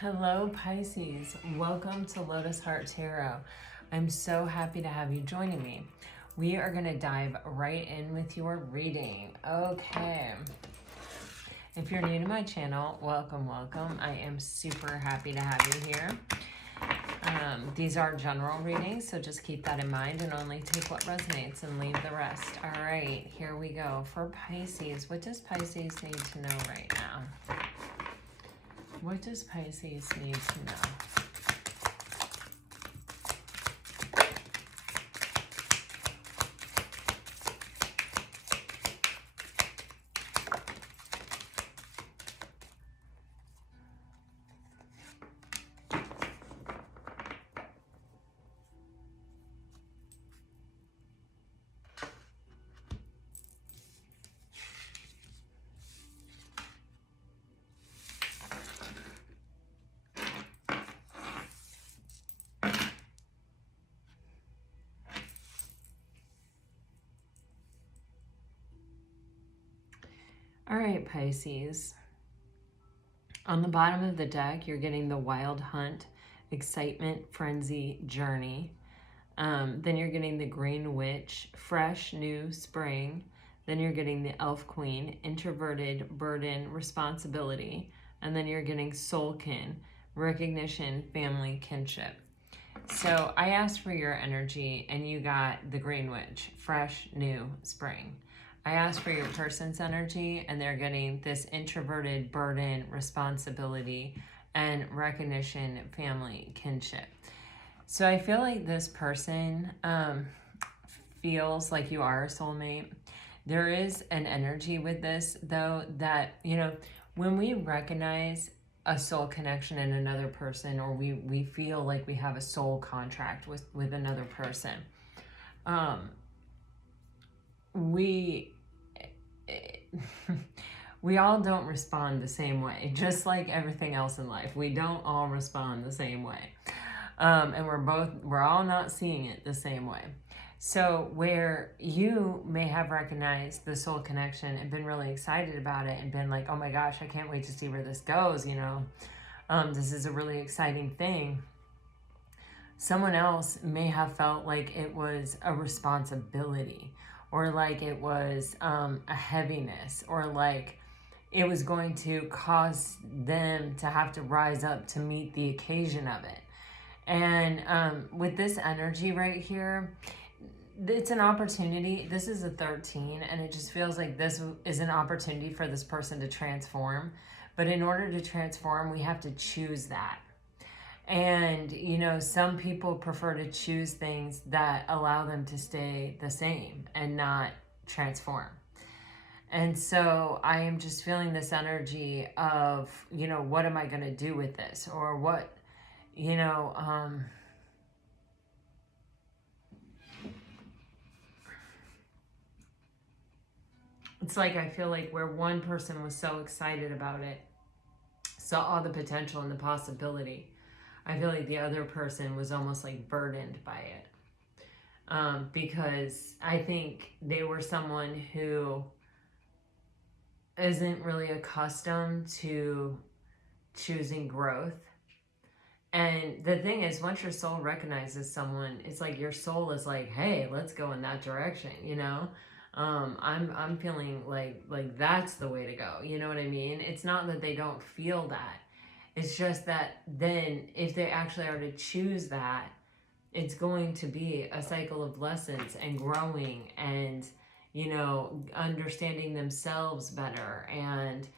Hello, Pisces. Welcome to Lotus Heart Tarot. I'm so happy to have you joining me. We are going to dive right in with your reading. Okay. If you're new to my channel, welcome, welcome. I am super happy to have you here. These are general readings, so just keep that in mind and only take what resonates and leave the rest. All right, here we go. For Pisces, what does Pisces need to know right now? What does Pisces need to know? All right, Pisces. On the bottom of the deck, you're getting the wild hunt, excitement, frenzy, journey. Then you're getting the green witch, fresh, new, spring. Then you're getting the elf queen, introverted, burden, responsibility. And then you're getting soulkin, recognition, family, kinship. So I asked for your energy and you got the green witch, fresh, new, spring. I asked for your person's energy and they're getting this introverted, burden, responsibility, and recognition, family, kinship. So I feel like this person feels like you are a soulmate. There is an energy with this, though, that, when we recognize a soul connection in another person, or we feel like we have a soul contract with another person, we all don't respond the same way. Just like everything else in life, we don't all respond the same way, and we're all not seeing it the same way. So where you may have recognized the soul connection and been really excited about it and been like, oh my gosh, I can't wait to see where this goes, this is a really exciting thing. Someone else may have felt like it was a responsibility, or like it was a heaviness, or like it was going to cause them to have to rise up to meet the occasion of it. And with this energy right here, it's an opportunity. This is a 13, and it just feels like this is an opportunity for this person to transform. But in order to transform, we have to choose that. And, some people prefer to choose things that allow them to stay the same and not transform. And so I am just feeling this energy of, what am I going to do with this? Or what, it's like I feel like where one person was so excited about it, saw all the potential and the possibility, I feel like the other person was almost like burdened by it. Because I think they were someone who isn't really accustomed to choosing growth. And the thing is, once your soul recognizes someone, it's like your soul is like, hey, let's go in that direction, I'm feeling like that's the way to go. You know what I mean? It's not that they don't feel that. It's just that then if they actually are to choose that, it's going to be a cycle of lessons and growing and, understanding themselves better and,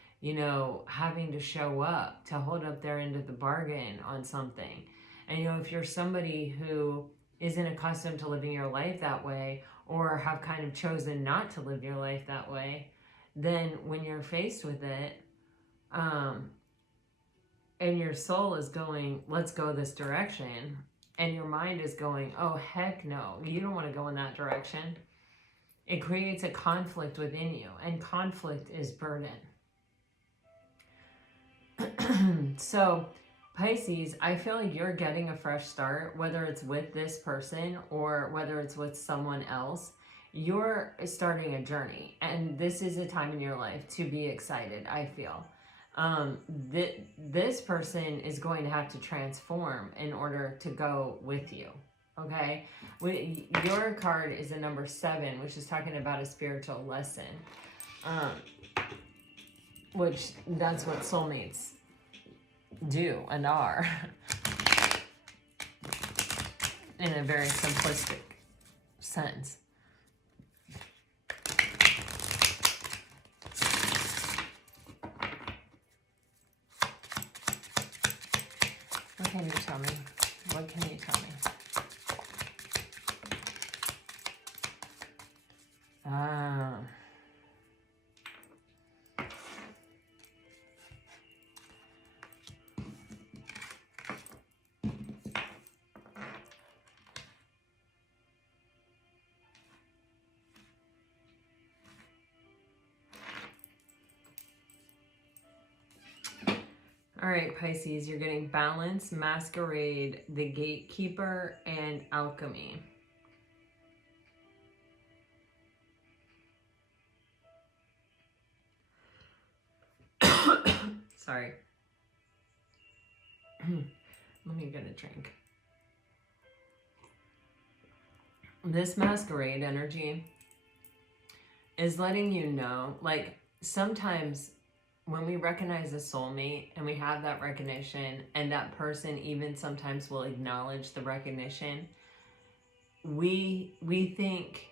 having to show up to hold up their end of the bargain on something. And, if you're somebody who isn't accustomed to living your life that way, or have kind of chosen not to live your life that way, then when you're faced with it, and your soul is going, let's go this direction, and your mind is going, oh, heck no, you don't want to go in that direction, it creates a conflict within you, and conflict is burden. So, Pisces, I feel like you're getting a fresh start, whether it's with this person or whether it's with someone else. You're starting a journey, and this is a time in your life to be excited, I feel. This person is going to have to transform in order to go with you. Okay, your card is a number 7, which is talking about a spiritual lesson, which that's what soulmates do and are in a very simplistic sense. What can you tell me? What can you tell me? Ah. All right, Pisces, you're getting Balance, Masquerade, the Gatekeeper, and Alchemy. Sorry. Let me get a drink. This Masquerade energy is letting you know, like, sometimes when we recognize a soulmate and we have that recognition, and that person even sometimes will acknowledge the recognition, we think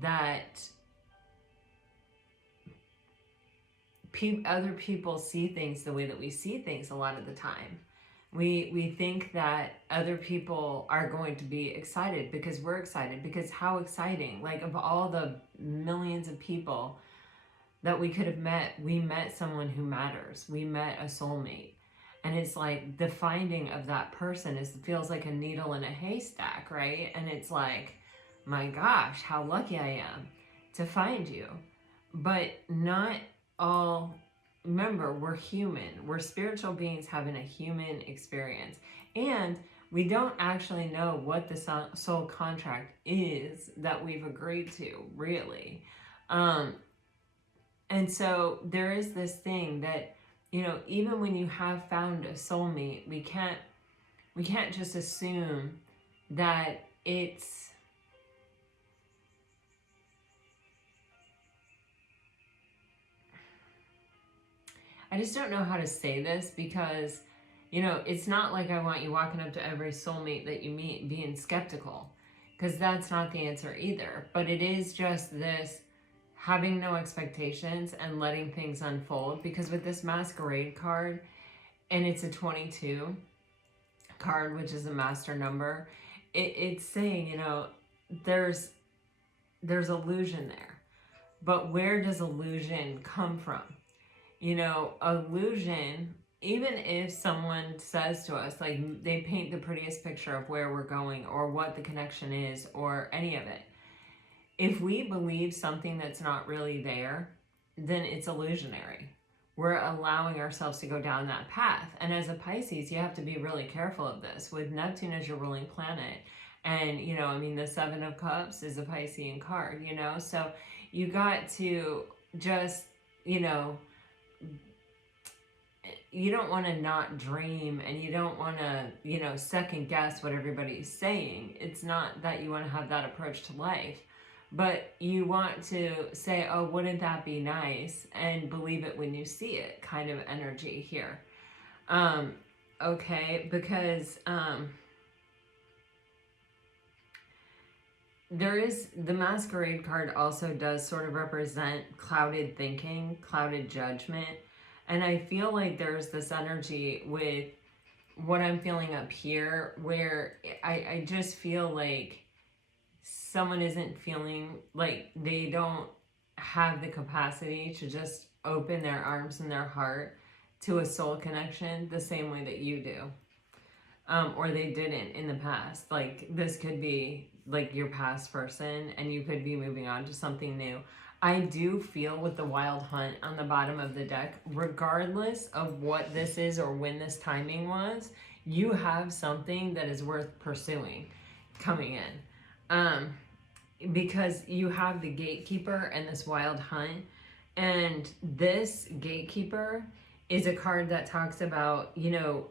that other people see things the way that we see things a lot of the time. We think that other people are going to be excited because we're excited, because how exciting, like, of all the millions of people that we could have met, we met someone who matters. We met a soulmate. And it's like the finding of that person feels like a needle in a haystack, right? And it's like, my gosh, how lucky I am to find you. But not all, remember, we're human. We're spiritual beings having a human experience. And we don't actually know what the soul contract is that we've agreed to, really. And so there is this thing that, you know, even when you have found a soulmate, we can't just assume that it's I just don't know how to say this, because, you know, it's not like I want you walking up to every soulmate that you meet being skeptical, because that's not the answer either. But it is just this having no expectations and letting things unfold, because with this Masquerade card, and it's a 22 card, which is a master number, it's saying, you know, there's illusion there. But where does illusion come from? You know, illusion, even if someone says to us, like, they paint the prettiest picture of where we're going or what the connection is or any of it, if we believe something that's not really there, then it's illusionary. We're allowing ourselves to go down that path. And as a Pisces, you have to be really careful of this. With Neptune as your ruling planet, and, you know, I mean, the 7 of Cups is a Piscean card, you know? So you got to just, you know, you don't want to not dream, and you don't want to, you know, second guess what everybody's saying. It's not that you want to have that approach to life, but you want to say, oh, wouldn't that be nice? And believe it when you see it, kind of energy here. Okay, because there is, the Masquerade card also does sort of represent clouded thinking, clouded judgment. And I feel like there's this energy with what I'm feeling up here, where I just feel like someone isn't feeling like they don't have the capacity to just open their arms and their heart to a soul connection the same way that you do. Or they didn't in the past. Like, this could be like your past person, and you could be moving on to something new. I do feel with the Wild Hunt on the bottom of the deck, regardless of what this is or when this timing was, you have something that is worth pursuing coming in. Because you have the Gatekeeper and this Wild Hunt, And this gatekeeper is a card that talks about, you know,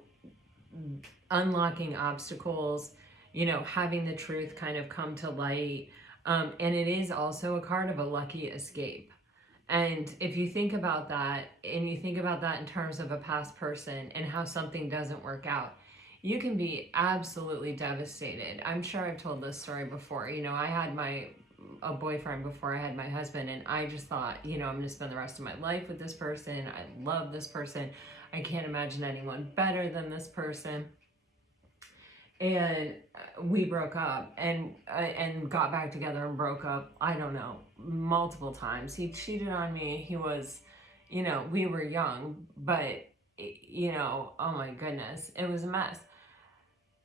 unlocking obstacles, you know, having the truth kind of come to light. And it is also a card of a lucky escape. And if you think about that, and you think about that in terms of a past person and how something doesn't work out, you can be absolutely devastated. I'm sure I've told this story before. You know, I had a boyfriend before I had my husband, and I just thought, you know, I'm going to spend the rest of my life with this person. I love this person. I can't imagine anyone better than this person. And we broke up and got back together and broke up, I don't know, multiple times. He cheated on me. He was, you know, we were young, but, you know, oh my goodness, it was a mess.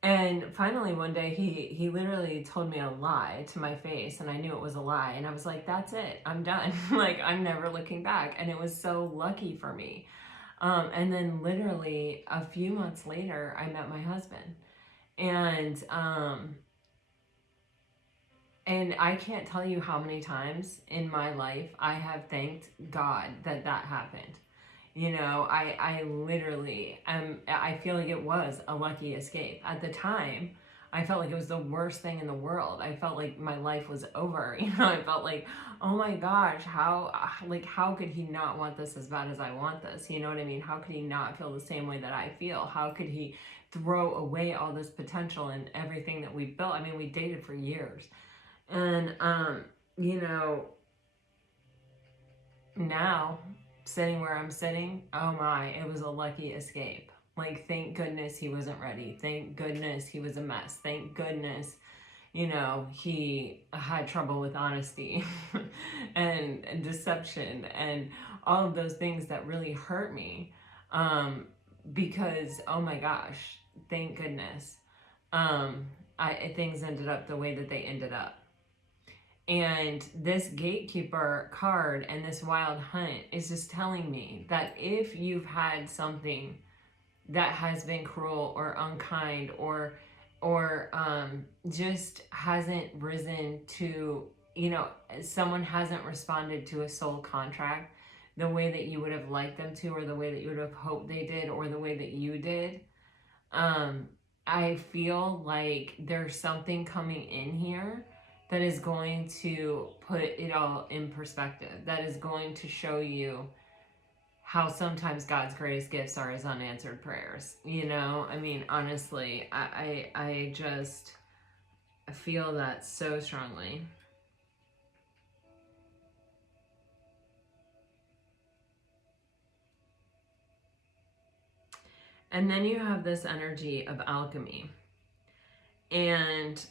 And finally one day he literally told me a lie to my face, and I knew it was a lie, and I was like, that's it, I'm done. Like, I'm never looking back. And it was so lucky for me. And then literally a few months later, I met my husband. And I can't tell you how many times in my life I have thanked God that happened. You know, I literally I feel like it was a lucky escape. At the time, I felt like it was the worst thing in the world. I felt like my life was over. You know, I felt like, oh my gosh, how could he not want this as bad as I want this? You know what I mean? How could he not feel the same way that I feel? How could he throw away all this potential and everything that we built? I mean, we dated for years. And you know, now sitting where I'm sitting, oh my, it was a lucky escape. Like, thank goodness he wasn't ready. Thank goodness he was a mess. Thank goodness, you know, he had trouble with honesty and deception and all of those things that really hurt me. Because, oh my gosh, thank goodness, things ended up the way that they ended up. And this gatekeeper card and this wild hunt is just telling me that if you've had something that has been cruel or unkind or just hasn't risen to, you know, someone hasn't responded to a soul contract the way that you would have liked them to, or the way that you would have hoped they did, or the way that you did, I feel like there's something coming in here that is going to put it all in perspective, that is going to show you how sometimes God's greatest gifts are his unanswered prayers. You know, I mean, honestly, I just feel that so strongly. And then you have this energy of alchemy. And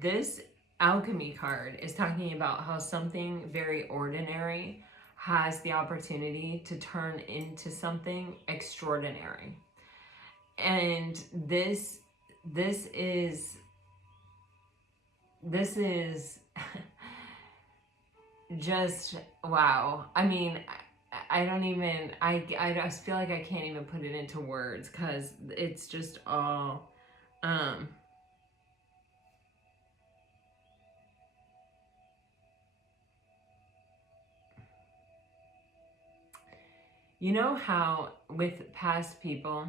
this alchemy card is talking about how something very ordinary has the opportunity to turn into something extraordinary. And this is just wow. I mean, I don't even, I just feel like I can't even put it into words, because it's just all you know how with past people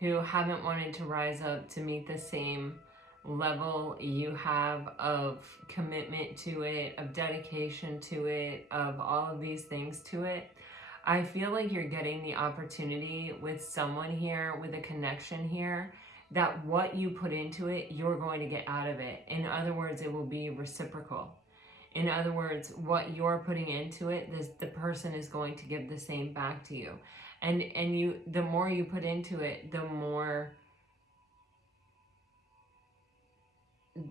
who haven't wanted to rise up to meet the same level you have of commitment to it, of dedication to it, of all of these things to it, I feel like you're getting the opportunity with someone here, with a connection here, that what you put into it, you're going to get out of it. In other words, it will be reciprocal. In other words, what you're putting into it, the person is going to give the same back to you. And you, the more you put into it, the more,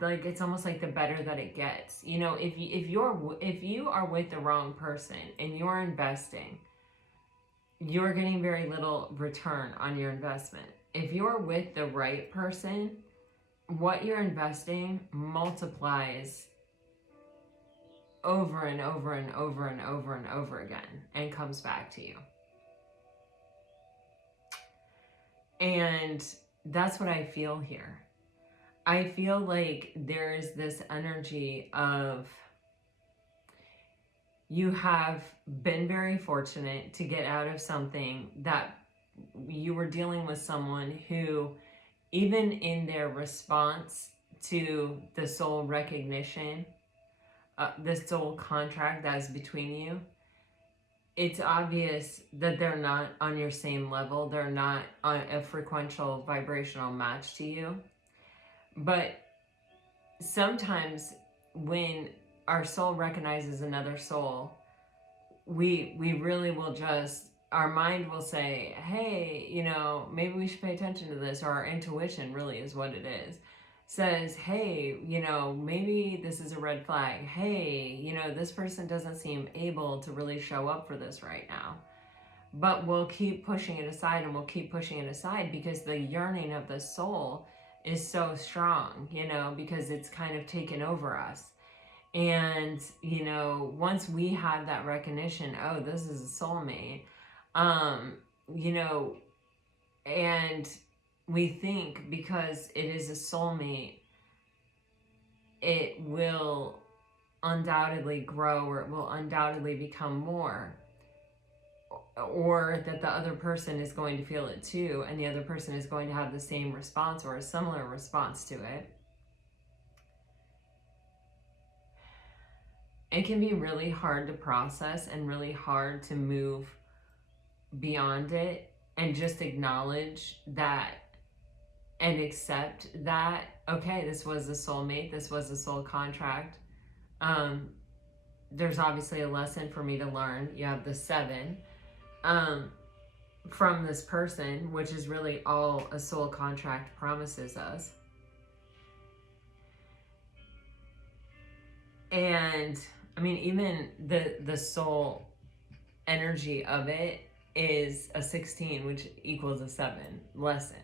like, it's almost like the better that it gets. You know, if you are with the wrong person and you're investing, you're getting very little return on your investment. If you're with the right person, what you're investing multiplies over and over and over and over and over again and comes back to you. And that's what I feel here. I feel like there's this energy of you have been very fortunate to get out of something that you were dealing with someone who, even in their response to the soul recognition, the soul contract that is between you, it's obvious that they're not on your same level. They're not on a frequential vibrational match to you. But sometimes when our soul recognizes another soul, we really will just, our mind will say, hey, you know, maybe we should pay attention to this. Or our intuition really is what it is. Says, hey, you know, maybe this is a red flag. Hey, you know, this person doesn't seem able to really show up for this right now. But we'll keep pushing it aside, and we'll keep pushing it aside because the yearning of the soul is so strong, you know, because it's kind of taken over us. And, you know, once we have that recognition, oh, this is a soulmate, you know, and we think because it is a soulmate, it will undoubtedly grow, or it will undoubtedly become more, or that the other person is going to feel it too, and the other person is going to have the same response or a similar response to it. It can be really hard to process and really hard to move beyond it and just acknowledge that and accept that, okay, this was a soulmate, this was a soul contract. There's obviously a lesson for me to learn. You have the 7 from this person, which is really all a soul contract promises us. And I mean, even the soul energy of it is a 16, which equals a 7 lesson.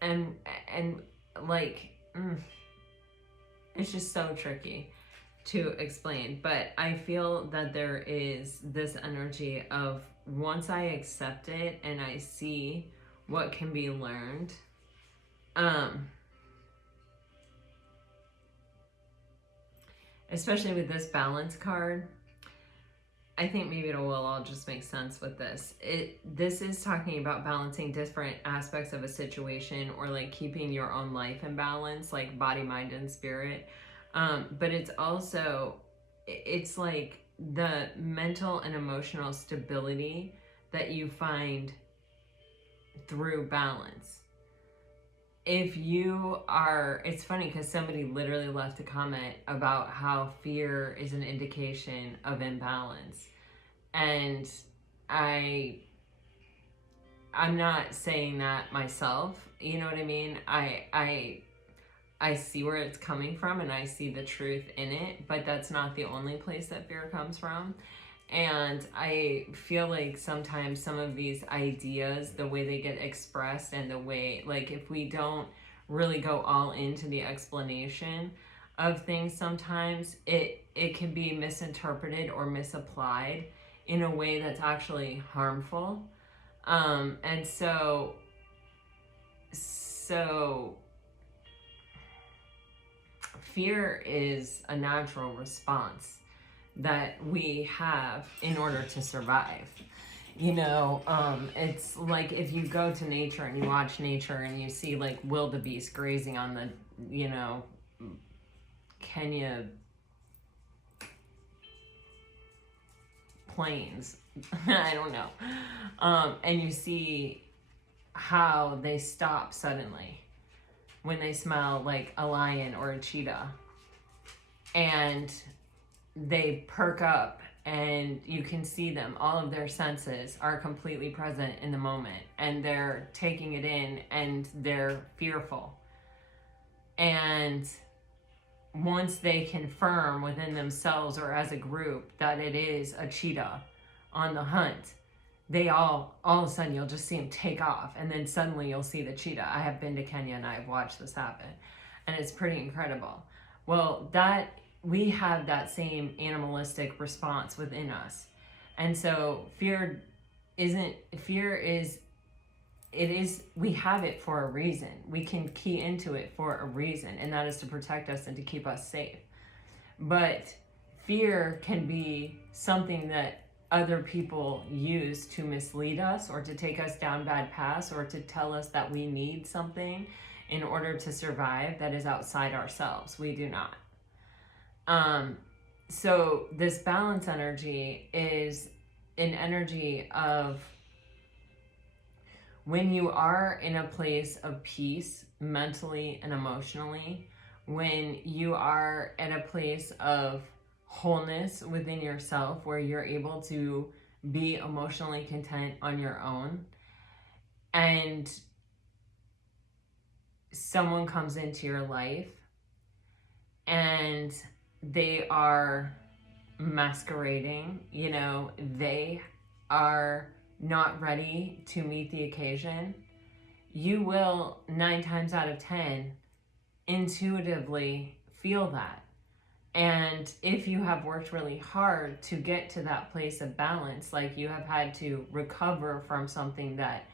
And like, it's just so tricky to explain, but I feel that there is this energy of, once I accept it and I see what can be learned, especially with this balance card, I think maybe it will all just make sense with this. This is talking about balancing different aspects of a situation, or like keeping your own life in balance, like body, mind, and spirit. But it's also, it's like the mental and emotional stability that you find through balance. If you are, it's funny because somebody literally left a comment about how fear is an indication of imbalance. And I'm not saying that myself, you know what I mean? I see where it's coming from, and I see the truth in it, but that's not the only place that fear comes from. And I feel like sometimes some of these ideas, the way they get expressed, and the way, like, if we don't really go all into the explanation of things, sometimes it can be misinterpreted or misapplied in a way that's actually harmful. And so fear is a natural response that we have in order to survive. You know, it's like if you go to nature and you watch nature and you see like wildebeest grazing on the, you know, Kenya plains, I don't know, and you see how they stop suddenly when they smell like a lion or a cheetah, and they perk up, and you can see them, all of their senses are completely present in the moment, and they're taking it in, and they're fearful. And once they confirm within themselves or as a group that it is a cheetah on the hunt, they all of a sudden you'll just see them take off, and then suddenly you'll see the cheetah. I have been to Kenya and I've watched this happen, and it's pretty incredible. Well, that we have that same animalistic response within us. And so fear is we have it for a reason. We can key into it for a reason, and that is to protect us and to keep us safe. But fear can be something that other people use to mislead us or to take us down bad paths or to tell us that we need something in order to survive that is outside ourselves. We do not. So this balance energy is an energy of when you are in a place of peace mentally and emotionally, when you are at a place of wholeness within yourself where you're able to be emotionally content on your own, and someone comes into your life and they are masquerading, you know, they are not ready to meet the occasion, you will 9 times out of 10 intuitively feel that. And if you have worked really hard to get to that place of balance, like you have had to recover from something that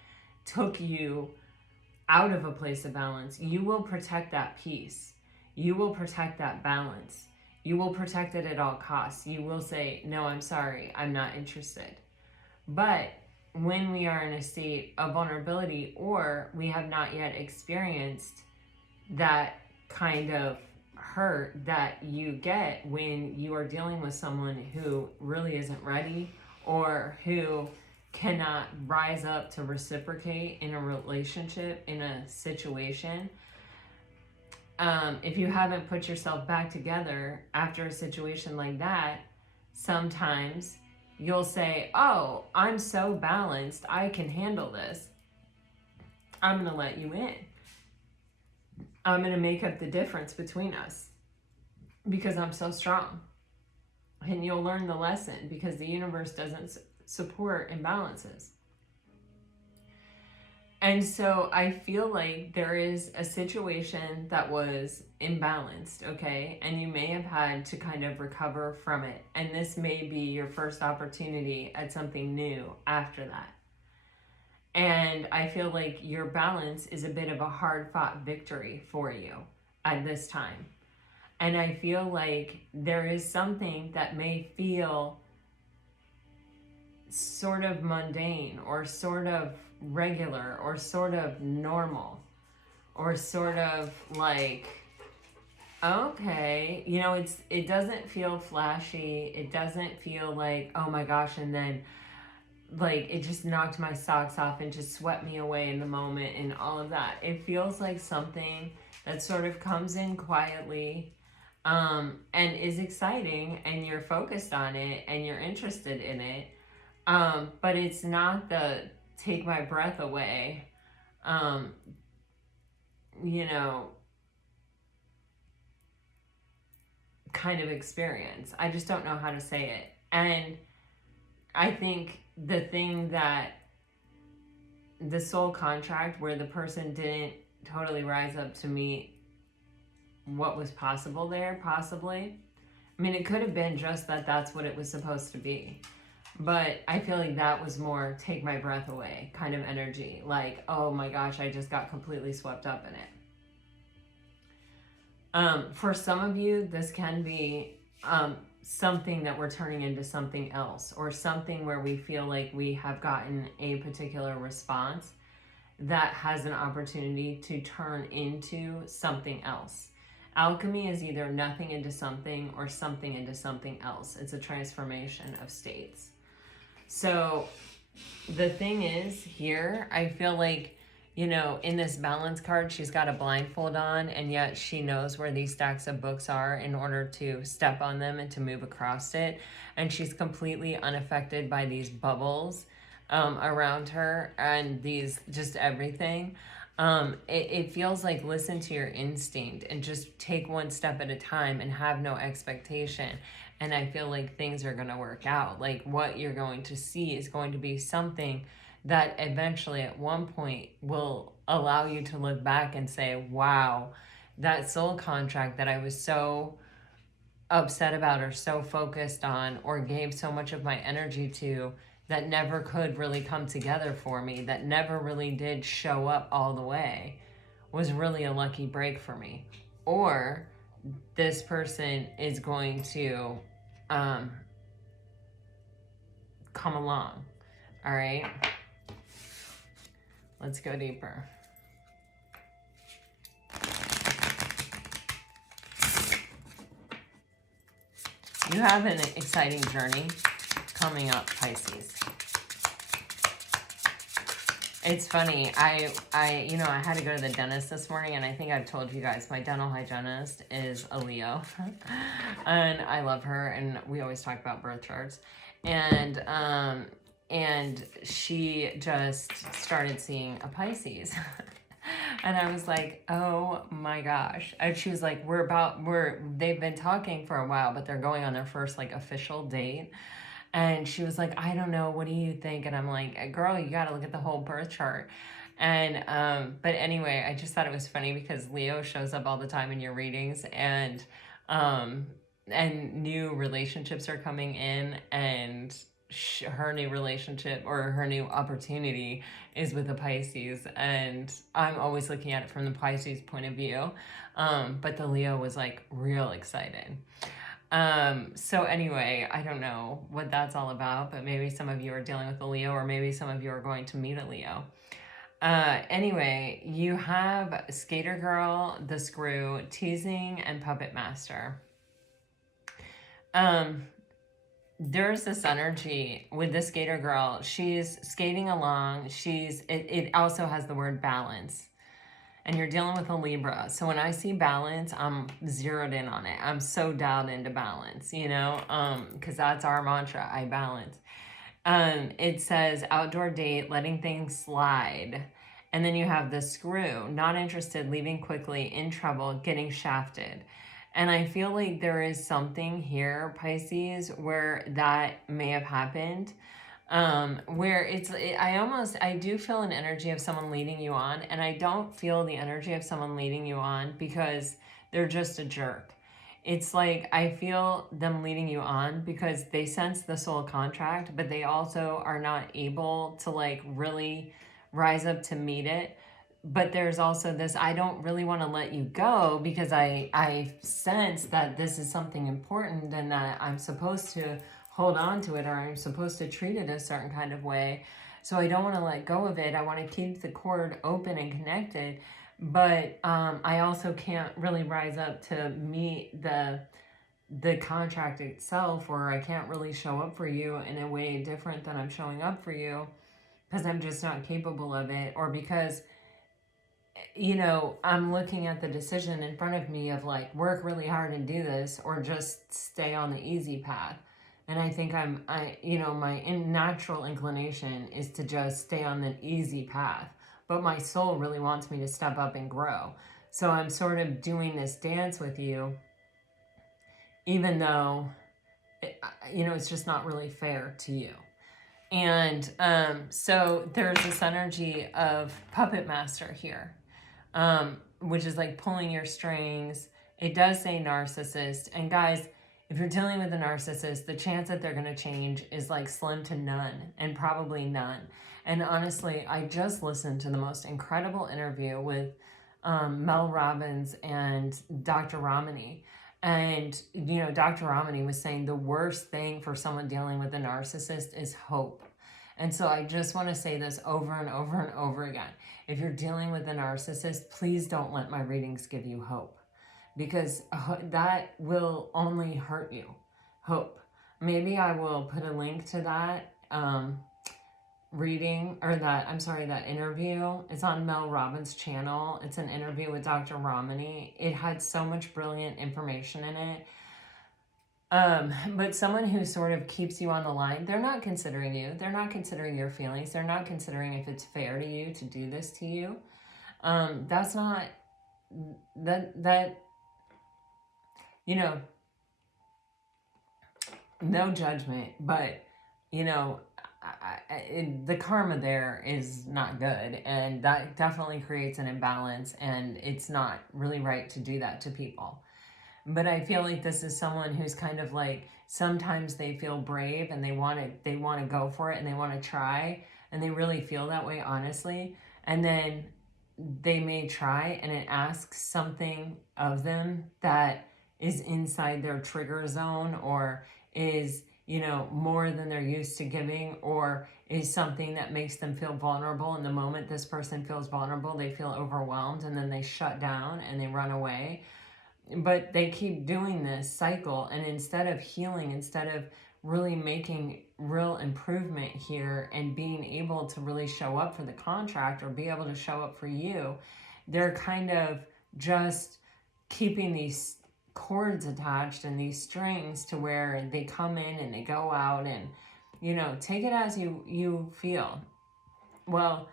took you out of a place of balance, you will protect that peace. You will protect that balance. You will protect it at all costs. You will say, no, I'm sorry, I'm not interested. But when we are in a state of vulnerability or we have not yet experienced that kind of hurt that you get when you are dealing with someone who really isn't ready or who cannot rise up to reciprocate in a relationship, in a situation, if you haven't put yourself back together after a situation like that, sometimes you'll say, oh, I'm so balanced, I can handle this. I'm going to let you in. I'm going to make up the difference between us because I'm so strong. And you'll learn the lesson because the universe doesn't support imbalances. And so I feel like there is a situation that was imbalanced, okay? And you may have had to kind of recover from it. And this may be your first opportunity at something new after that. And I feel like your balance is a bit of a hard-fought victory for you at this time. And I feel like there is something that may feel sort of mundane or sort of regular or sort of normal or sort of like, okay, you know, it doesn't feel flashy. It doesn't feel like, oh my gosh, and then like it just knocked my socks off and just swept me away in the moment and all of that. It feels like something that sort of comes in quietly and is exciting, and you're focused on it and you're interested in it. But it's not the take my breath away, you know, kind of experience. I just don't know how to say it. And I think the thing that the soul contract where the person didn't totally rise up to meet what was possible there, possibly. I mean, it could have been just that that's what it was supposed to be. But I feel like that was more take my breath away kind of energy. Like, oh my gosh, I just got completely swept up in it. For some of you, this can be something that we're turning into something else, or something where we feel like we have gotten a particular response that has an opportunity to turn into something else. Alchemy is either nothing into something or something into something else. It's a transformation of states. So the thing is here, I feel like, you know, in this balance card, she's got a blindfold on, and yet she knows where these stacks of books are in order to step on them and to move across it. And she's completely unaffected by these bubbles around her and these, just everything. It feels like listen to your instinct and just take one step at a time and have no expectation. And I feel like things are going to work out. Like what you're going to see is going to be something that eventually at one point will allow you to look back and say, wow, that soul contract that I was so upset about or so focused on or gave so much of my energy to that never could really come together for me, that never really did show up all the way, was really a lucky break for me. Or this person is going to come along. All right, let's go deeper. You have an exciting journey coming up, Pisces. It's funny, I had to go to the dentist this morning, and I think I've told you guys, my dental hygienist is a Leo, and I love her, and we always talk about birth charts, and she just started seeing a Pisces, and I was like, oh my gosh, and she was like, they've been talking for a while, but they're going on their first like official date. And she was like, I don't know, what do you think? And I'm like, girl, you got to look at the whole birth chart. And, but anyway, I just thought it was funny because Leo shows up all the time in your readings, and new relationships are coming in, and her new relationship or her new opportunity is with a Pisces. And I'm always looking at it from the Pisces point of view. But the Leo was like real excited. So anyway, I don't know what that's all about, but maybe some of you are dealing with a Leo, or maybe some of you are going to meet a Leo. Anyway, you have Skater Girl, the Screw, Teasing, and Puppet Master. There's this energy with the Skater Girl. She's skating along. It also has the word balance. And you're dealing with a Libra. So when I see balance, I'm zeroed in on it. I'm so dialed into balance, because that's our mantra, I balance. It says outdoor date, letting things slide. And then you have the Screw, not interested, leaving quickly, in trouble, getting shafted. And I feel like there is something here, Pisces, where that may have happened. Where I do feel an energy of someone leading you on, and I don't feel the energy of someone leading you on because they're just a jerk. It's like I feel them leading you on because they sense the soul contract, but they also are not able to like really rise up to meet it. But there's also this, I don't really want to let you go because I sense that this is something important and that I'm supposed to hold on to it, or I'm supposed to treat it a certain kind of way. So I don't want to let go of it. I want to keep the cord open and connected. But I also can't really rise up to meet the contract itself, or I can't really show up for you in a way different than I'm showing up for you because I'm just not capable of it, or because I'm looking at the decision in front of me of like work really hard and do this, or just stay on the easy path. And I think my natural inclination is to just stay on the easy path. But my soul really wants me to step up and grow. So I'm sort of doing this dance with you, even though, it's just not really fair to you. And so there's this energy of Puppet Master here, which is like pulling your strings. It does say narcissist. And guys, if you're dealing with a narcissist, the chance that they're going to change is like slim to none, and probably none. And honestly, I just listened to the most incredible interview with Mel Robbins and Dr. Ramani. And, Dr. Ramani was saying the worst thing for someone dealing with a narcissist is hope. And so I just want to say this over and over and over again. If you're dealing with a narcissist, please don't let my readings give you hope, because that will only hurt you. Hope. Maybe I will put a link to that that interview. It's on Mel Robbins' channel. It's an interview with Dr. Ramani. It had so much brilliant information in it. But someone who sort of keeps you on the line, they're not considering you. They're not considering your feelings. They're not considering if it's fair to you to do this to you. That's not, no judgment, but, the karma there is not good, and that definitely creates an imbalance, and it's not really right to do that to people. But I feel like this is someone who's kind of like Sometimes they feel brave and they want to go for it and they want to try, and they really feel that way, honestly. And then they may try and it asks something of them that is inside their trigger zone, or is, you know, more than they're used to giving, or is something that makes them feel vulnerable. In the moment this person feels vulnerable, they feel overwhelmed, and then they shut down and they run away. But they keep doing this cycle, and instead of healing, instead of really making real improvement here and being able to really show up for the contract or be able to show up for you, they're kind of just keeping these cords attached and these strings to where they come in and they go out, and, you know, take it as you feel. Well,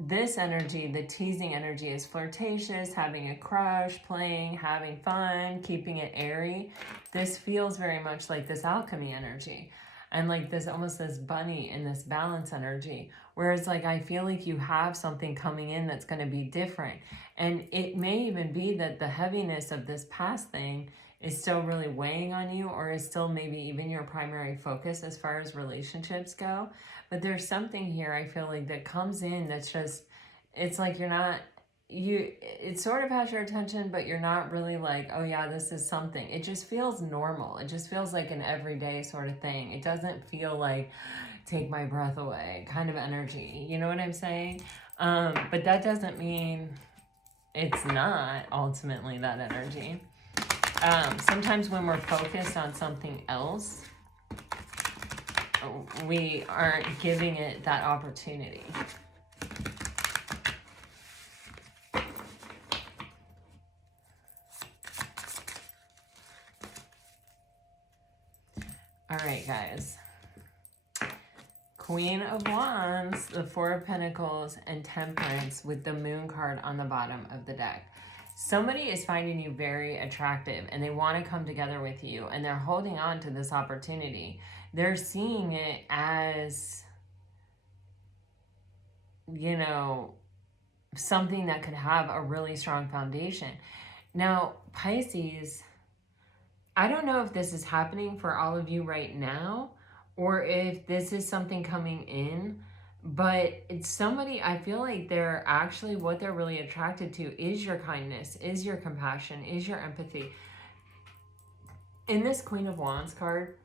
this energy, the teasing energy, is flirtatious, having a crush, playing, having fun, keeping it airy. This feels very much like this alchemy energy, and like this, almost this bunny in this balance energy, whereas like I feel like you have something coming in that's going to be different. And it may even be that the heaviness of this past thing is still really weighing on you, or is still maybe even your primary focus as far as relationships go. But there's something here, I feel like, that comes in that's just, it's like you're not, it sort of has your attention, but you're not really like, oh yeah, this is something. It just feels normal. It just feels like an everyday sort of thing. It doesn't feel like take my breath away kind of energy. You know what I'm saying? But that doesn't mean it's not ultimately that energy. Sometimes when we're focused on something else, we aren't giving it that opportunity. All right, guys. Queen of Wands, the Four of Pentacles, and Temperance with the Moon card on the bottom of the deck. Somebody is finding you very attractive and they want to come together with you, and they're holding on to this opportunity. They're seeing it as, you know, something that could have a really strong foundation. Now, Pisces, I don't know if this is happening for all of you right now, or if this is something coming in, but it's somebody, I feel like they're actually, what they're really attracted to is your kindness, is your compassion, is your empathy. In this Queen of Wands card,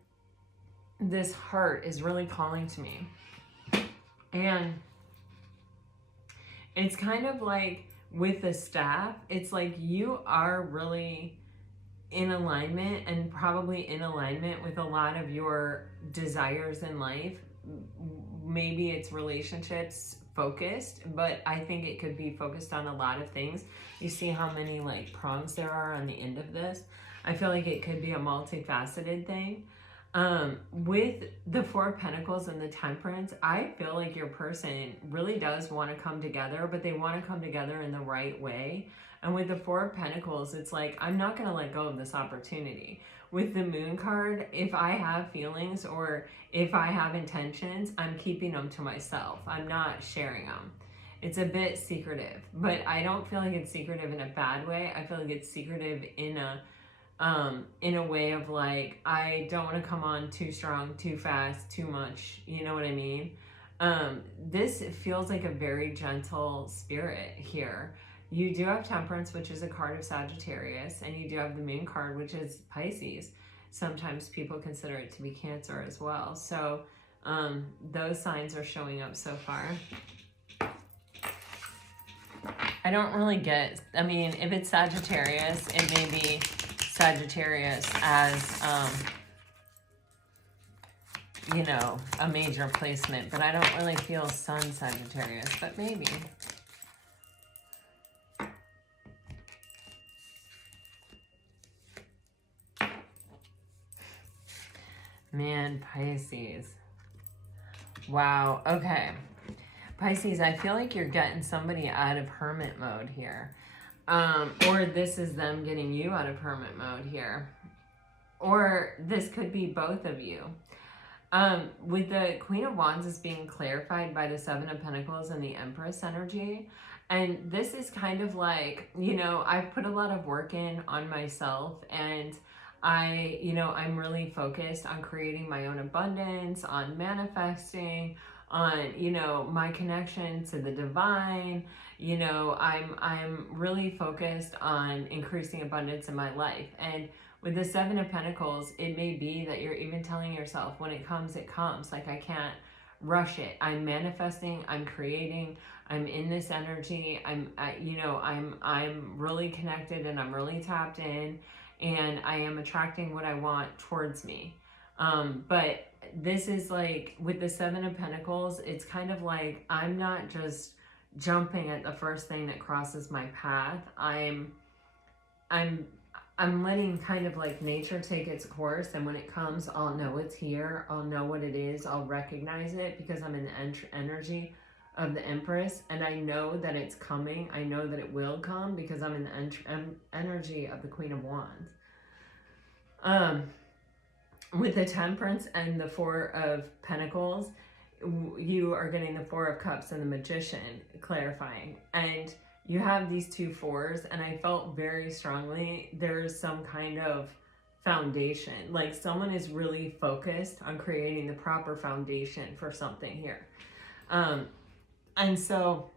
this heart is really calling to me. And it's kind of like with the staff, it's like you are really in alignment, and probably in alignment with a lot of your desires in life. Maybe it's relationships focused, but I think it could be focused on a lot of things. You see how many like prongs there are on the end of this? I feel like it could be a multifaceted thing. With the Four of Pentacles and the Temperance, I feel like your person really does want to come together, but they want to come together in the right way. And with the Four of Pentacles, it's like, I'm not going to let go of this opportunity. With the Moon card, if I have feelings or if I have intentions, I'm keeping them to myself. I'm not sharing them. It's a bit secretive, but I don't feel like it's secretive in a bad way. I feel like it's secretive in a way of like, I don't want to come on too strong, too fast, too much. You know what I mean? This feels like a very gentle spirit here. You do have Temperance, which is a card of Sagittarius, and you do have the Moon card, which is Pisces. Sometimes people consider it to be Cancer as well. So those signs are showing up so far. I don't really get, I mean, if it's Sagittarius, it may be Sagittarius as, you know, a major placement, but I don't really feel Sun Sagittarius, but maybe. Man, Pisces. Wow, okay. Pisces, I feel like you're getting somebody out of hermit mode here. Or this is them getting you out of hermit mode here. Or this could be both of you. With the Queen of Wands is being clarified by the Seven of Pentacles and the Empress energy. And this is kind of like, you know, I've put a lot of work in on myself, and I'm really focused on creating my own abundance, on manifesting, on, my connection to the divine. I'm really focused on increasing abundance in my life. And with the Seven of Pentacles, it may be that you're even telling yourself, when it comes, it comes. Like, I can't rush it. I'm manifesting, I'm creating, I'm in this energy. I'm really connected, and I'm really tapped in, and I am attracting what I want towards me. But this is like, with the Seven of Pentacles, it's kind of like, I'm not just jumping at the first thing that crosses my path. I'm letting kind of like nature take its course, and when it comes, I'll know it's here. I'll know what it is. I'll recognize it, because I'm in the energy of the Empress, and I know that it's coming. I know that it will come, because I'm in the energy of the Queen of Wands. With the Temperance and the Four of Pentacles, you are getting the Four of Cups and the Magician clarifying. And you have these two fours, and I felt very strongly there's some kind of foundation. Like, someone is really focused on creating the proper foundation for something here. And so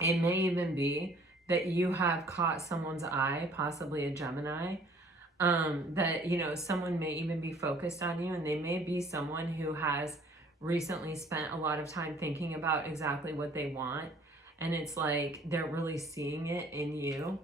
it may even be that you have caught someone's eye, possibly a Gemini, that, someone may even be focused on you, and they may be someone who has recently spent a lot of time thinking about exactly what they want. And it's like they're really seeing it in you,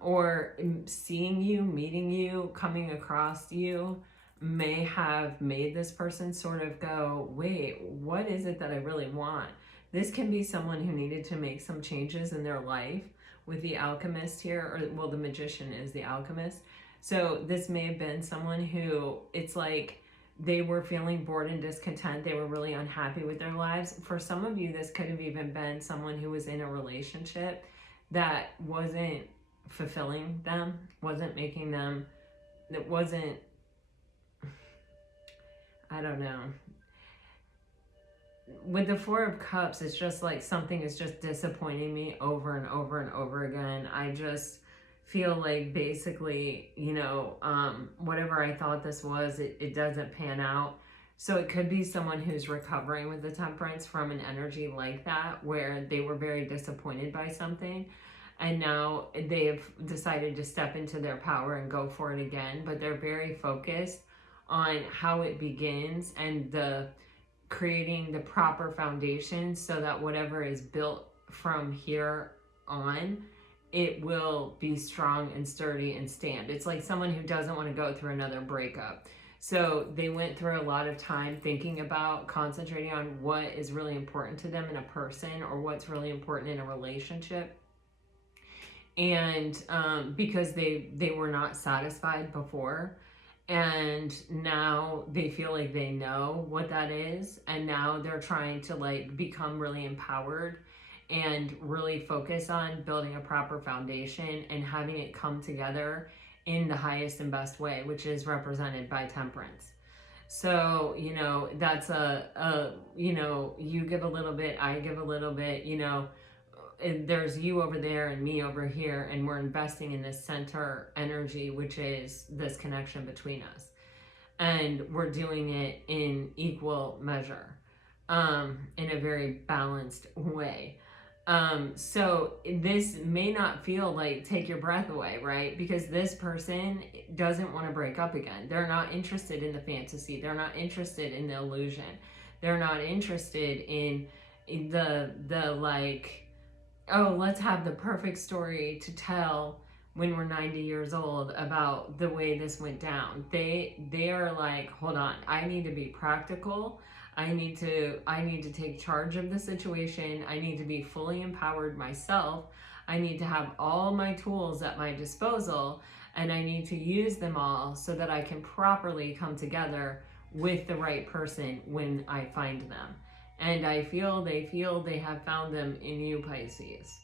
or seeing you, meeting you, coming across you may have made this person sort of go, wait, what is it that I really want? This can be someone who needed to make some changes in their life, with the Alchemist here, or, well, the Magician is the Alchemist. So this may have been someone who, it's like, they were feeling bored and discontent. They were really unhappy with their lives. For some of you, this could have even been someone who was in a relationship that wasn't fulfilling them, wasn't making them, that wasn't, I don't know. With the Four of Cups, it's just like something is just disappointing me over and over and over again. I just feel like basically, whatever I thought this was, it doesn't pan out. So it could be someone who's recovering with the Temperance from an energy like that, where they were very disappointed by something, and now they have decided to step into their power and go for it again. But they're very focused on how it begins, and the creating the proper foundation, so that whatever is built from here on, it will be strong and sturdy and stand. It's like someone who doesn't want to go through another breakup. So they went through a lot of time thinking about, concentrating on what is really important to them in a person, or what's really important in a relationship. And because they were not satisfied before, and now they feel like they know what that is, and now they're trying to like become really empowered and really focus on building a proper foundation and having it come together in the highest and best way, which is represented by Temperance. So, that's you give a little bit, I give a little bit, there's you over there and me over here, and we're investing in this center energy, which is this connection between us. And we're doing it in equal measure, in a very balanced way. So this may not feel like take your breath away, right? Because this person doesn't want to break up again. They're not interested in the fantasy. They're not interested in the illusion. They're not interested in the like, oh, let's have the perfect story to tell when we're 90 years old about the way this went down. They are like, hold on, I need to be practical. I need to take charge of the situation. I need to be fully empowered myself. I need to have all my tools at my disposal, and I need to use them all so that I can properly come together with the right person when I find them. And I feel they have found them in you, Pisces,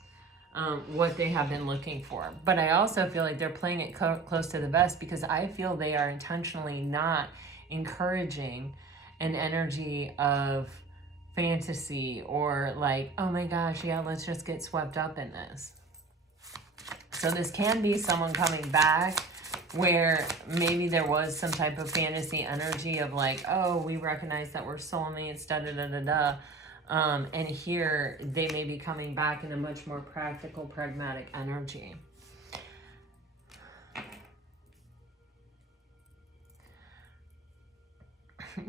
what they have been looking for. But I also feel like they're playing it close to the vest, because I feel they are intentionally not encouraging an energy of fantasy, or like, oh my gosh, yeah, let's just get swept up in this. So this can be someone coming back where maybe there was some type of fantasy energy of like, oh, we recognize that we're soulmates, da da da da da. And here they may be coming back in a much more practical, pragmatic energy.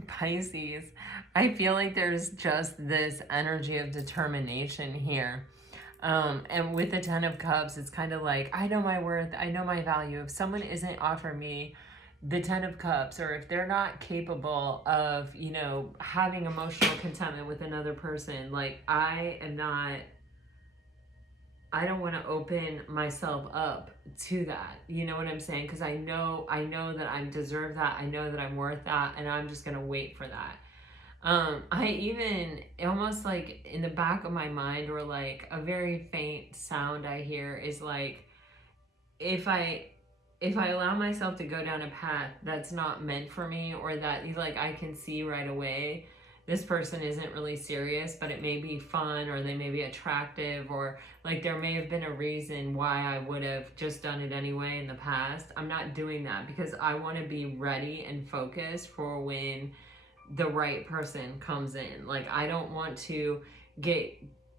Pisces, I feel like there's just this energy of determination here. And with the Ten of Cups, it's kind of like, I know my worth, I know my value. If someone isn't offering me the Ten of Cups, or if they're not capable of, you know, having emotional contentment with another person, like I don't want to open myself up to that. You know what I'm saying? Because I know that I deserve that. I know that I'm worth that, and I'm just going to wait for that. I even almost like in the back of my mind, or like a very faint sound I hear is like, if I allow myself to go down a path that's not meant for me, or that like I can see right away this person isn't really serious, but it may be fun, or they may be attractive, or like there may have been a reason why I would have just done it anyway in the past. I'm not doing that because I want to be ready and focused for when the right person comes in. Like I don't want to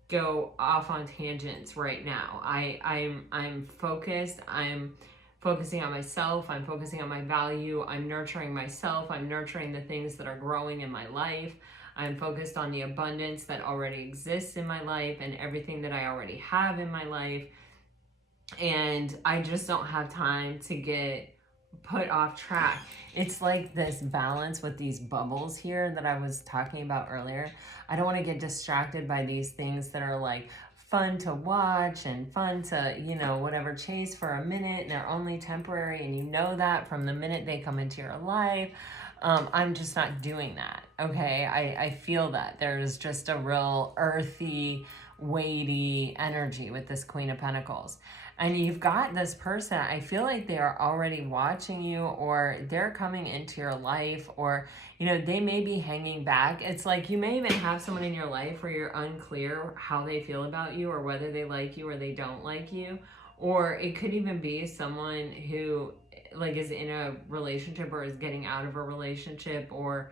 go off on tangents right now. I'm focused. I'm focusing on myself. I'm focusing on my value. I'm nurturing myself. I'm nurturing the things that are growing in my life. I'm focused on the abundance that already exists in my life and everything that I already have in my life. And I just don't have time to get put off track. It's like this balance with these bubbles here that I was talking about earlier. I don't want to get distracted by these things that are like fun to watch and fun to, you know, whatever, chase for a minute, and they're only temporary, and you know that from the minute they come into your life. I'm just not doing that, okay? I feel that there's just a real earthy, weighty energy with this Queen of Pentacles. And you've got this person, I feel like they are already watching you, or they're coming into your life, or, you know, they may be hanging back. It's like you may even have someone in your life where you're unclear how they feel about you, or whether they like you or they don't like you. Or it could even be someone who like is in a relationship or is getting out of a relationship, or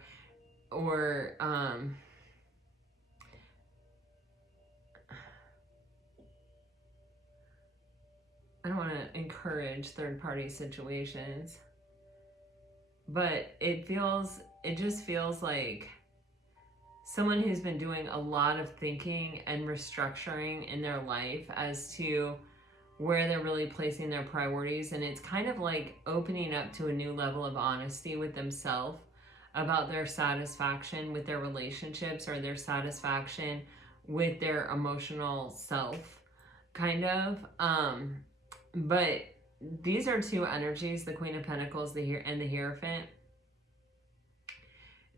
I don't want to encourage third-party situations, but it just feels like someone who's been doing a lot of thinking and restructuring in their life as to where they're really placing their priorities. And it's kind of like opening up to a new level of honesty with themselves about their satisfaction with their relationships, or their satisfaction with their emotional self, kind of. But these are two energies, the Queen of Pentacles and the Hierophant,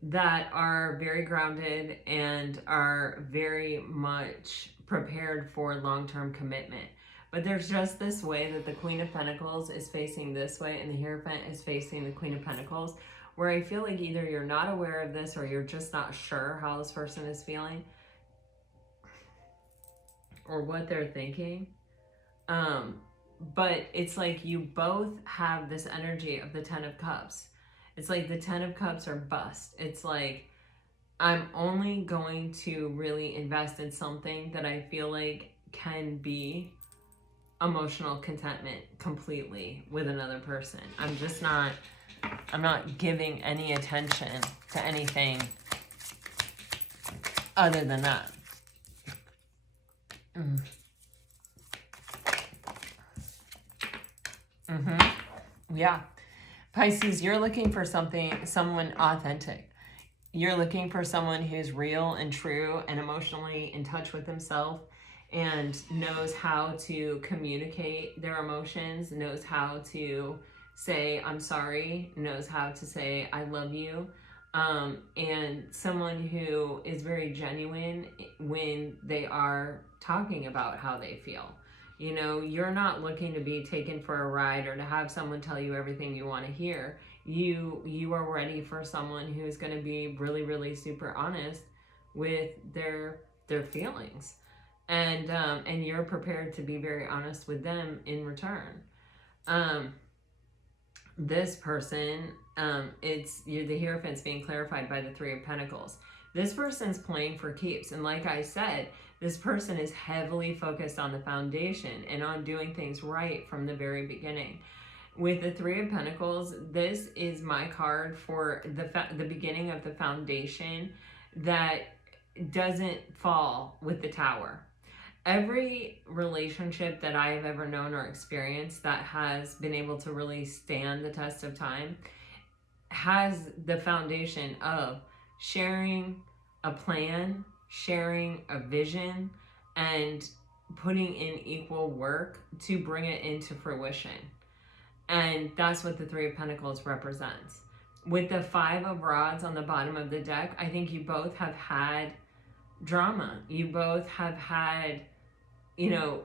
that are very grounded and are very much prepared for long-term commitment. But there's just this way that the Queen of Pentacles is facing this way and the Hierophant is facing the Queen of Pentacles, where I feel like either you're not aware of this, or you're just not sure how this person is feeling or what they're thinking. But it's like you both have this energy of the Ten of Cups. It's like the Ten of Cups are bust. It's like, I'm only going to really invest in something that I feel like can be emotional contentment completely with another person. I'm not giving any attention to anything other than that. Yeah. Pisces, you're looking for someone authentic. You're looking for someone who's real and true and emotionally in touch with himself, and knows how to communicate their emotions, knows how to say, I'm sorry, knows how to say, I love you. And someone who is very genuine when they are talking about how they feel. You know, you're not looking to be taken for a ride or to have someone tell you everything you want to hear. You are ready for someone who's going to be really, really super honest with their feelings, and you're prepared to be very honest with them in return. This person, you're the Hierophant's being clarified by the Three of Pentacles. This person's playing for keeps. And like I said, this person is heavily focused on the foundation and on doing things right from the very beginning. With the Three of Pentacles, this is my card for the beginning of the foundation that doesn't fall with the Tower. Every relationship that I have ever known or experienced that has been able to really stand the test of time has the foundation of sharing a plan, sharing a vision, and putting in equal work to bring it into fruition. And that's what the Three of Pentacles represents. With the Five of Rods on the bottom of the deck, I think you both have had drama. You both have had, you know,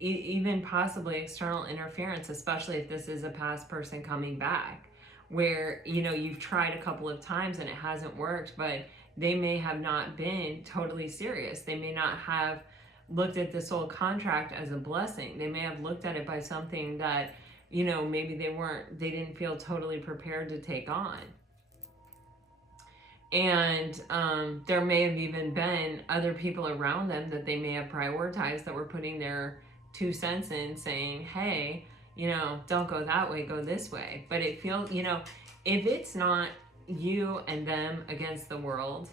even possibly external interference, especially if this is a past person coming back, where, you know, you've tried a couple of times and it hasn't worked, but they may have not been totally serious. They may not have looked at this whole contract as a blessing. They may have looked at it by something that, you know, maybe they didn't feel totally prepared to take on. And there may have even been other people around them that they may have prioritized that were putting their 2 cents in, saying, hey, you know, don't go that way, go this way. But it feels, you know, if it's not you and them against the world,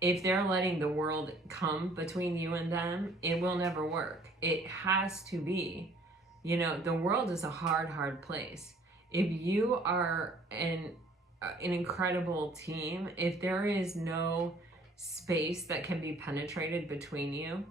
if they're letting the world come between you and them, it will never work. It has to be, you know, the world is a hard, hard place. If you are an incredible team, if there is no space that can be penetrated between you,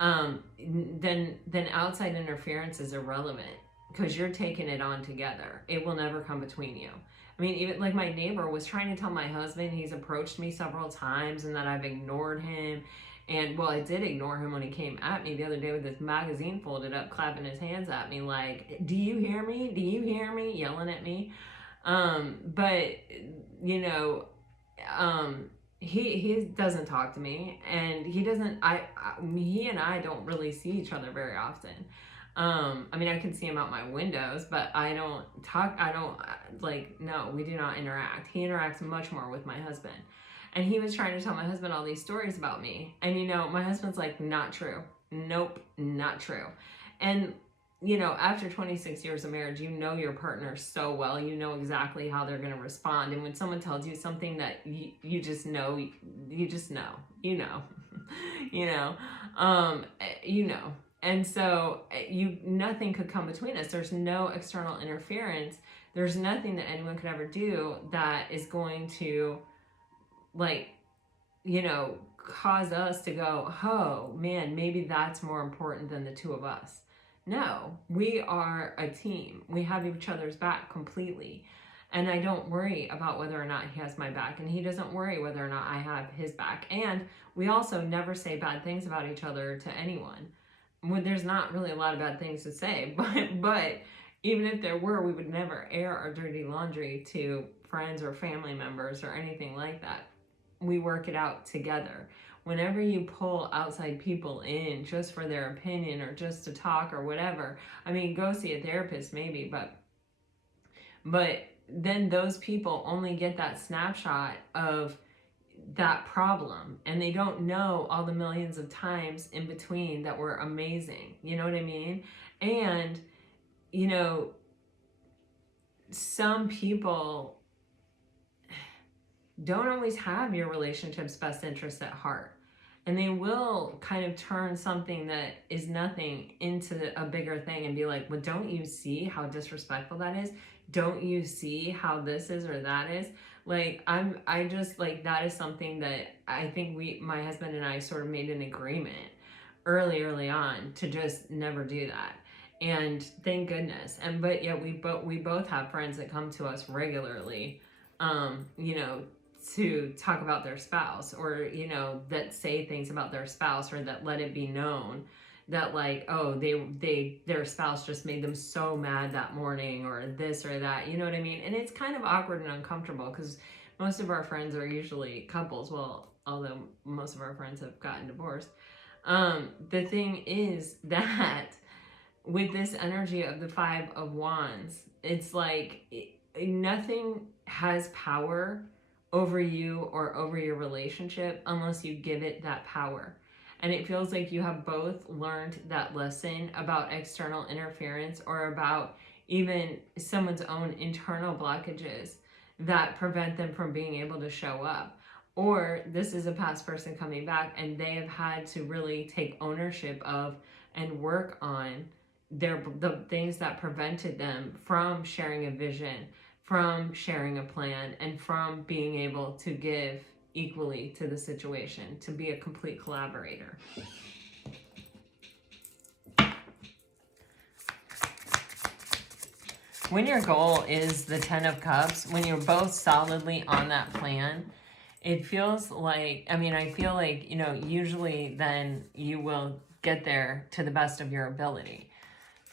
then outside interference is irrelevant, because you're taking it on together. It will never come between you. I mean, even like my neighbor was trying to tell my husband, he's approached me several times and that I've ignored him. And well, I did ignore him when he came at me the other day with this magazine folded up, clapping his hands at me like, do you hear me? Do you hear me? Yelling at me. But you know, he doesn't talk to me, and he doesn't, he and I don't really see each other very often. I mean, I can see him out my windows, but I don't talk, no, we do not interact. He interacts much more with my husband. And he was trying to tell my husband all these stories about me. And, you know, my husband's like, not true. Nope, not true. And, you know, after 26 years of marriage, you know your partner so well. You know exactly how they're going to respond. And when someone tells you something that you just know, you know. You know. And so nothing could come between us. There's no external interference. There's nothing that anyone could ever do that is going to, like, you know, cause us to go, oh man, maybe that's more important than the two of us. No, we are a team. We have each other's back completely. And I don't worry about whether or not he has my back, and he doesn't worry whether or not I have his back. And we also never say bad things about each other to anyone. When there's not really a lot of bad things to say, but even if there were, we would never air our dirty laundry to friends or family members or anything like that. We work it out together. Whenever you pull outside people in just for their opinion or just to talk or whatever, I mean, go see a therapist maybe, but then those people only get that snapshot of that problem, and they don't know all the millions of times in between that were amazing. You know what I mean? And, you know, some people don't always have your relationship's best interest at heart. And they will kind of turn something that is nothing into a bigger thing and be like, well, don't you see how disrespectful that is? Don't you see how this is or that is? Like, I just, like, that is something that I think my husband and I sort of made an agreement early on to just never do that. And thank goodness. But yeah, we both have friends that come to us regularly, you know, to talk about their spouse, or, you know, that say things about their spouse, or that let it be known that, like, oh, their spouse just made them so mad that morning, or this or that, you know what I mean? And it's kind of awkward and uncomfortable, because most of our friends are usually couples. Well, although most of our friends have gotten divorced. The thing is that with this energy of the Five of Wands, it's like nothing has power over you or over your relationship unless you give it that power. And it feels like you have both learned that lesson about external interference or about even someone's own internal blockages that prevent them from being able to show up. Or this is a past person coming back and they have had to really take ownership of and work on the things that prevented them from sharing a vision, from sharing a plan, and from being able to give equally to the situation, to be a complete collaborator. When your goal is the 10 of Cups, when you're both solidly on that plan, it feels like, I mean, I feel like, you know, usually then you will get there to the best of your ability.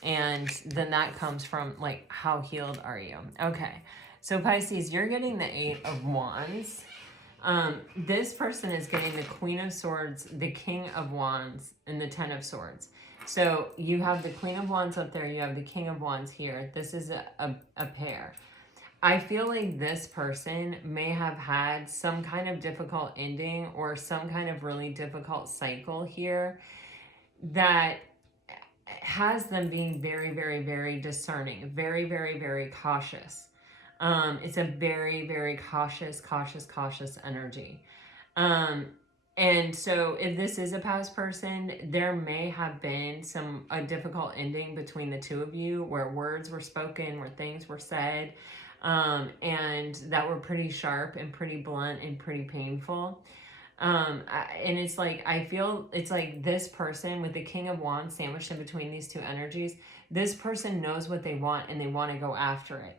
And then that comes from, like, how healed are you? Okay, so Pisces, you're getting the 8 of Wands. This person is getting the Queen of Swords, the King of Wands, and the 10 of Swords. So you have the Queen of Wands up there, you have the King of Wands here. This is a pair. I feel like this person may have had some kind of difficult ending or some kind of really difficult cycle here that has them being very, very, very discerning, very, very, very cautious. It's a very, very cautious energy. And so if this is a past person, there may have been a difficult ending between the two of you where words were spoken, where things were said, and that were pretty sharp and pretty blunt and pretty painful. And it's like, I feel it's like this person with the King of Wands sandwiched in between these two energies, this person knows what they want and they want to go after it.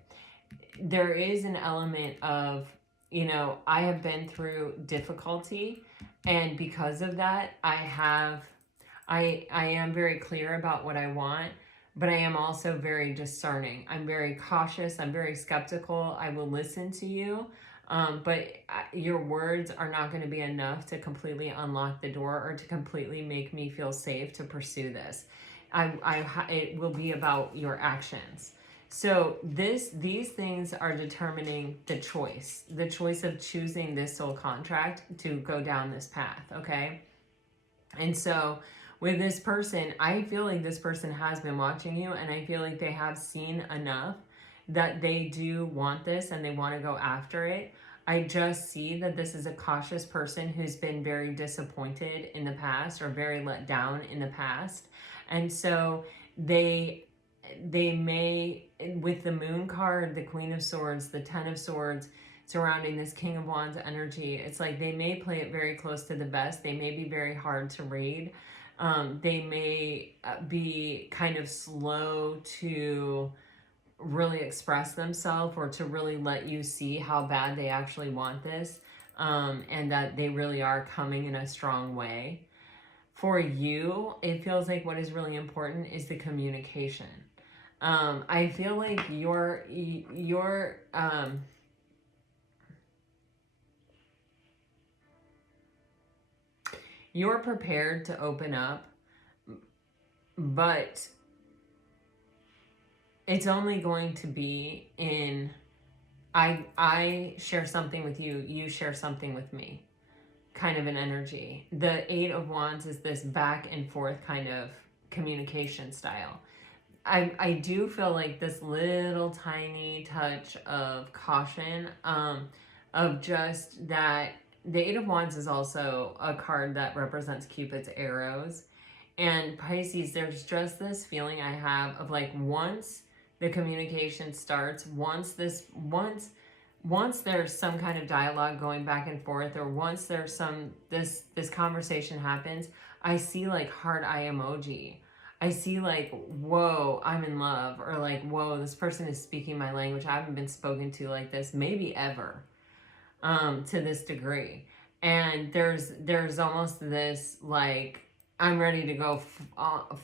There is an element of, you know, I have been through difficulty, and because of that, I am very clear about what I want, but I am also very discerning. I'm very cautious. I'm very skeptical. I will listen to you. But your words are not going to be enough to completely unlock the door or to completely make me feel safe to pursue this. It will be about your actions. So these things are determining the choice of choosing this soul contract to go down this path, okay? And so with this person, I feel like this person has been watching you, and I feel like they have seen enough that they do want this and they want to go after it. I just see that this is a cautious person who's been very disappointed in the past or very let down in the past. And so they may, with the Moon card, the Queen of Swords, the 10 of Swords, surrounding this King of Wands energy, it's like they may play it very close to the vest. They may be very hard to read. They may be kind of slow to really express themselves or to really let you see how bad they actually want this, and that they really are coming in a strong way. For you, it feels like what is really important is the communication. I feel like you're prepared to open up, but it's only going to be in, I share something with you, you share something with me, kind of an energy. The 8 of Wands is this back and forth kind of communication style. I do feel like this little tiny touch of caution, of just that the 8 of Wands is also a card that represents Cupid's arrows. And Pisces, there's just this feeling I have of like, once the communication starts, once there's some kind of dialogue going back and forth, or once there's this conversation happens, I see like heart eye emoji. I see like, whoa, I'm in love, or like, whoa, this person is speaking my language. I haven't been spoken to like this, maybe ever, to this degree. And there's almost this like, I'm ready to go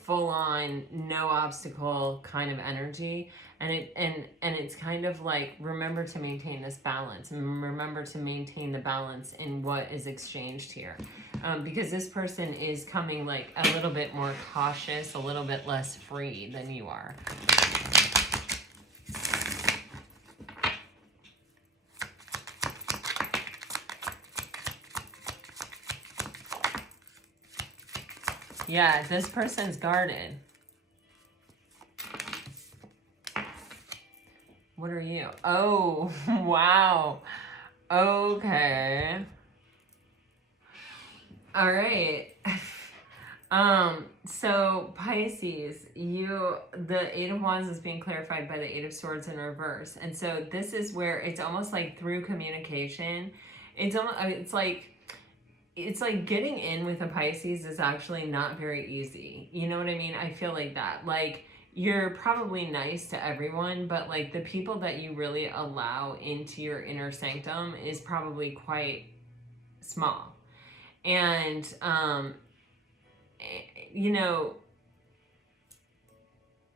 full on, no obstacle kind of energy. And it's kind of like, remember to maintain this balance, and remember to maintain the balance in what is exchanged here. because this person is coming like a little bit more cautious, a little bit less free than you are. Yeah, this person's guarded. What are you? Oh, wow. Okay. All right. So Pisces, the Eight of Wands is being clarified by the Eight of Swords in reverse. And so this is where it's almost like through communication, it's like getting in with a Pisces is actually not very easy. You know what I mean? I feel like that. Like, you're probably nice to everyone, but like the people that you really allow into your inner sanctum is probably quite small. And, you know,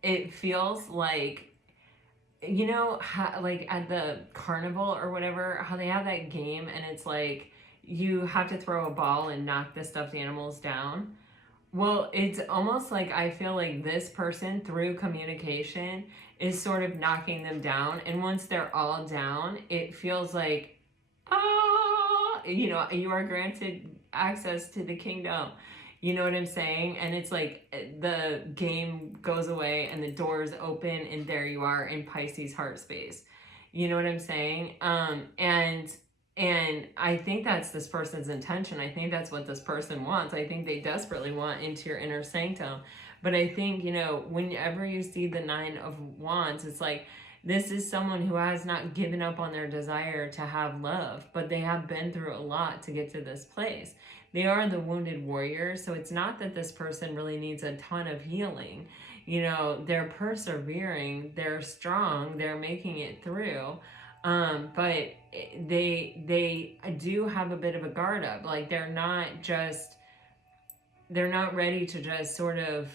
it feels like, you know, like at the carnival or whatever, how they have that game and it's like, you have to throw a ball and knock the stuffed animals down. Well, it's almost like I feel like this person, through communication, is sort of knocking them down. And once they're all down, it feels like, you know, you are granted access to the kingdom. You know what I'm saying? And it's like the game goes away and the doors open and there you are in Pisces heart space. You know what I'm saying? And I think that's this person's intention. I think that's what this person wants. I think they desperately want into your inner sanctum. But I think, you know, whenever you see the Nine of Wands, it's like, this is someone who has not given up on their desire to have love, but they have been through a lot to get to this place. They are the wounded warrior, so it's not that this person really needs a ton of healing. You know, they're persevering, they're strong, they're making it through. But they do have a bit of a guard up. Like, they're not ready to just sort of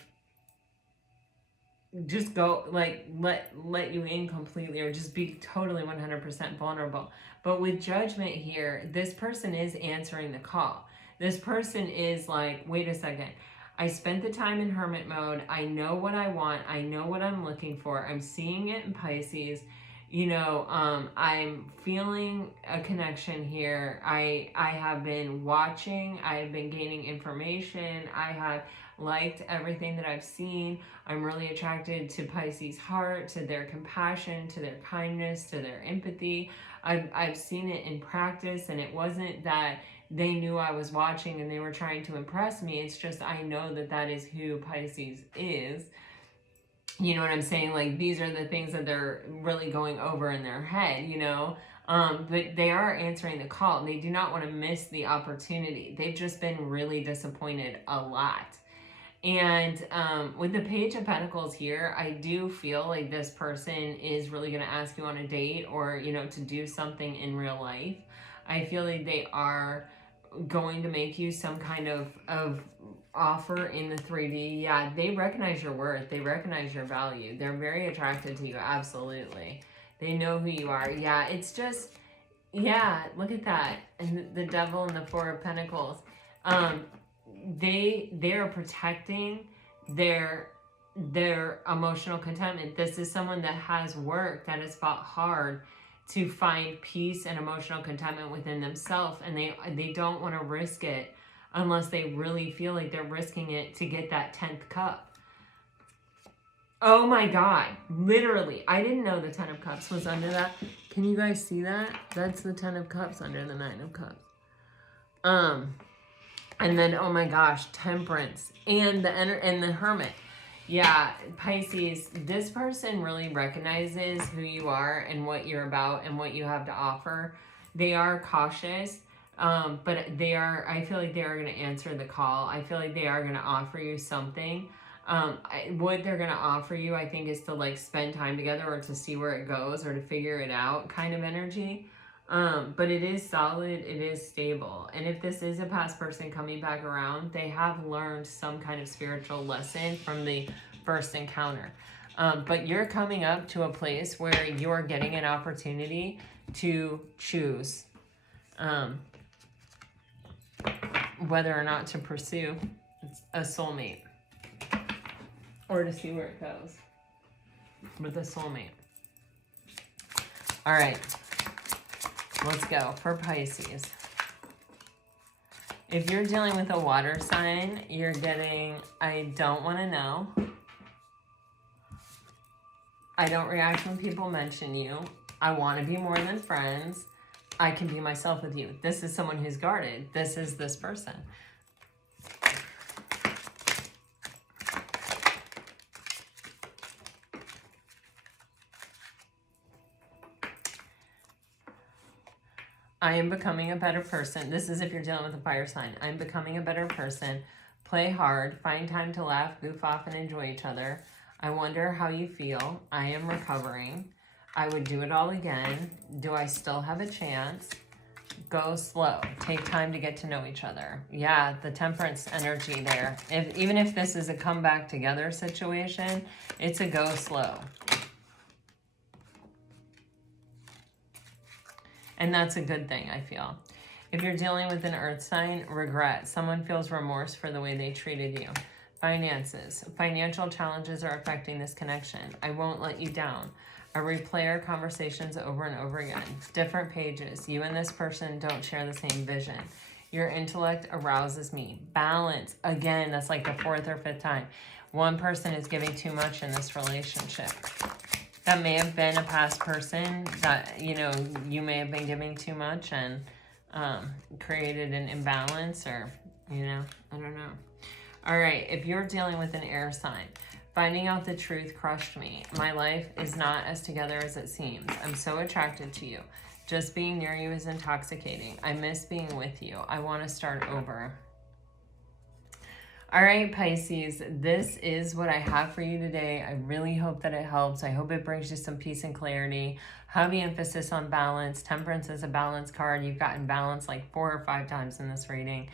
just go, like, let you in completely or just be totally 100% vulnerable. But with Judgment here, this person is answering the call. This person is like, wait a second. I spent the time in hermit mode. I know what I want. I know what I'm looking for. I'm seeing it in Pisces. You know, I'm feeling a connection here. I have been watching. I've been gaining information. I have liked everything that I've seen. I'm really attracted to Pisces' heart, to their compassion, to their kindness, to their empathy. I've seen it in practice, and it wasn't that they knew I was watching and they were trying to impress me. It's just I know that that is who Pisces is. You know what I'm saying? Like, these are the things that they're really going over in their head, you know? But they are answering the call. They do not want to miss the opportunity. They've just been really disappointed a lot. And with the Page of Pentacles here, I do feel like this person is really going to ask you on a date or, you know, to do something in real life. I feel like they are going to make you some kind of offer in the 3D. Yeah, they recognize your worth. They recognize your value. They're very attracted to you. Absolutely. They know who you are. Yeah, it's just, yeah, look at that. And the Devil and the Four of Pentacles. They are protecting their emotional contentment. This is someone that has worked, that has fought hard to find peace and emotional contentment within themselves, and they don't want to risk it unless they really feel like they're risking it to get that 10th cup. Oh my God, literally, I didn't know the 10 of Cups was under that. Can you guys see that? That's the 10 of Cups under the 9 of Cups. And then, oh my gosh, Temperance and the Hermit. Yeah, Pisces, this person really recognizes who you are and what you're about and what you have to offer. They are cautious, but I feel like they are going to answer the call. I feel like they are going to offer you something. What they're going to offer you, I think, is to like spend time together or to see where it goes or to figure it out kind of energy. But it is solid, it is stable. And if this is a past person coming back around, they have learned some kind of spiritual lesson from the first encounter. But you're coming up to a place where you're getting an opportunity to choose whether or not to pursue a soulmate or to see where it goes with a soulmate. All right, let's go for Pisces. If you're dealing with a water sign, you're getting, I don't want to know. I don't react when people mention you. I want to be more than friends. I can be myself with you. This is someone who's guarded. This is this person. I am becoming a better person. This is if you're dealing with a fire sign. I'm becoming a better person. Play hard. Find time to laugh, goof off, and enjoy each other. I wonder how you feel. I am recovering. I would do it all again. Do I still have a chance? Go slow. Take time to get to know each other. Yeah, the temperance energy there. Even if this is a come back together situation, it's a go slow. And that's a good thing, I feel. If you're dealing with an earth sign, regret. Someone feels remorse for the way they treated you. Finances. Financial challenges are affecting this connection. I won't let you down. I replay our conversations over and over again. Different pages. You and this person don't share the same vision. Your intellect arouses me. Balance. Again, that's like the 4th or 5th time. One person is giving too much in this relationship. That may have been a past person that, you know, you may have been giving too much and created an imbalance, or, you know, I don't know. All right, if you're dealing with an air sign, finding out the truth crushed me. My life is not as together as it seems. I'm so attracted to you. Just being near you is intoxicating. I miss being with you. I want to start over. All right, Pisces, this is what I have for you today. I really hope that it helps. I hope it brings you some peace and clarity. Heavy emphasis on balance. Temperance is a balance card. You've gotten balance like 4 or 5 times in this reading.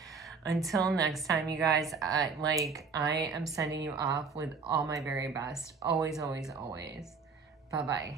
Until next time, you guys, I am sending you off with all my very best. Always, always, always. Bye-bye.